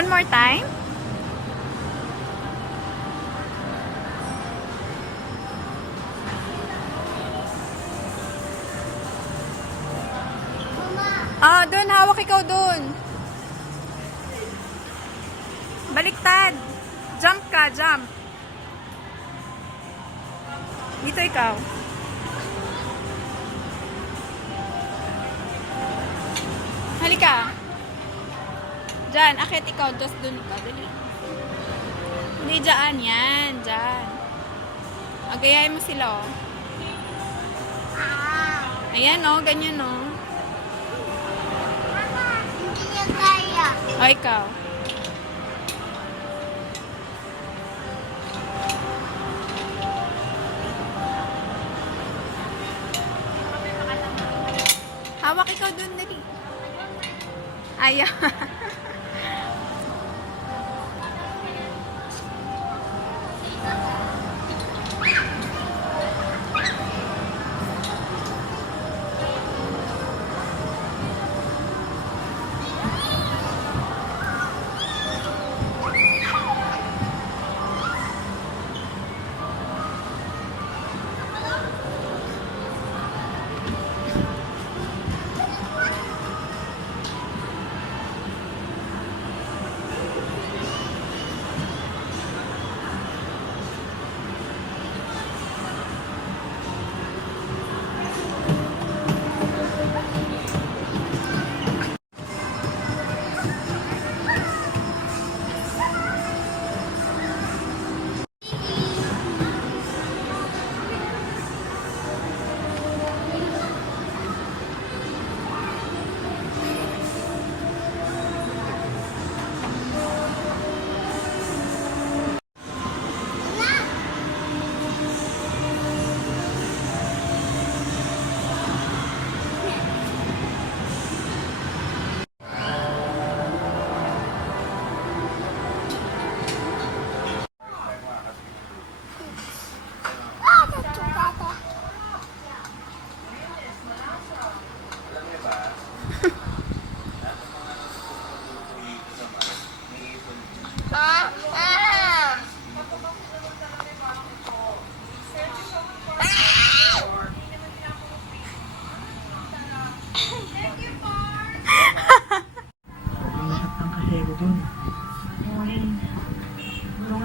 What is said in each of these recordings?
One more time? Ah, doon. Hawak ikaw doon. Baliktad. Jump ka, jump. Dito ikaw. Halika. Diyan, akit ikaw. Just doon ka. Dali. Hindi, dyan. Yan, dyan. Agayain mo sila, oh. Ayan, oh. Ganyan, oh. Hindi niya kaya. O, ikaw. Hawak ikaw dun, dali. Ayaw.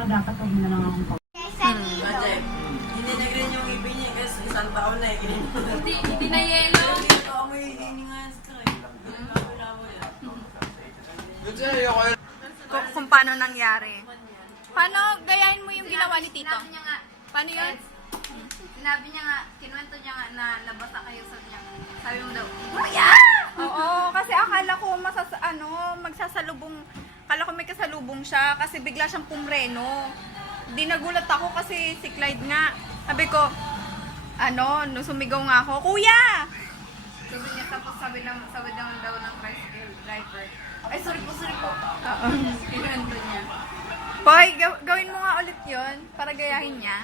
Dapat huwag mo na lang akong pag- Hindi na green yung ibig niya kasi isang taon na green. Hindi na yelo. Ako may hiningan sa Kung paano nangyari. Paano, gayahin mo yung ginawa ni Tito? Sinabi niya nga, Paano yun? sinabi niya nga, kinuwento niya nga na nabasa kayo sa niya. Sabi mo daw, Oo, kasi akala ko magsasalubong, akala ko may kasalubong siya kasi bigla siyang pumreno. Di nagulat ako kasi si Clyde nga. Sabi ko, nung sumigaw nga ako, Kuya! sabi niya, tapos sabi naman daw ng tricycle driver. Ay, sorry po. Oo. Kinuwento niya. Boy, gawin mo nga ulit yun para gayahin niya.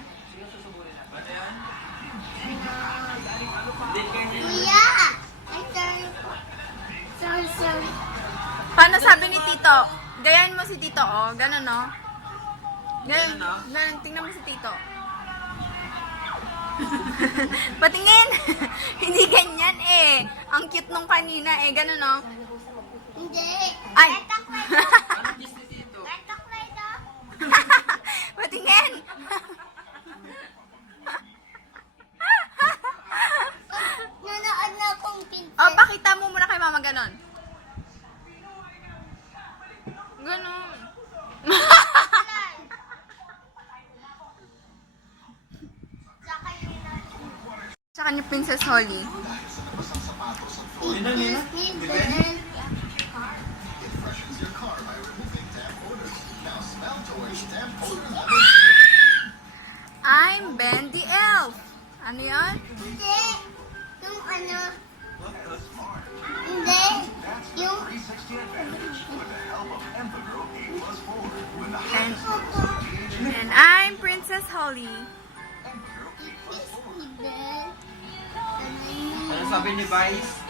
Kuya! Ay, sorry po. Sorry. Paano sabi ni Tito? Gayahin mo si Tito, oh. Ganun, no? Ganun, tingnan mo si Tito. Patingin! Hindi ganyan, eh. Ang cute nung kanina, eh. Ganun, no? Hindi. Ay! Retok na ito. Patingin! Nanood na akong pinto. Oh, pakita mo muna kay Mama ganun. Ganun. Sa kanya Princess Holly. I'm Ben the Elf. Ano yan? Hindi. Yung ano. Hindi. Yung. And I'm Princess Holly. Ibig. Ano sabi ni Vice?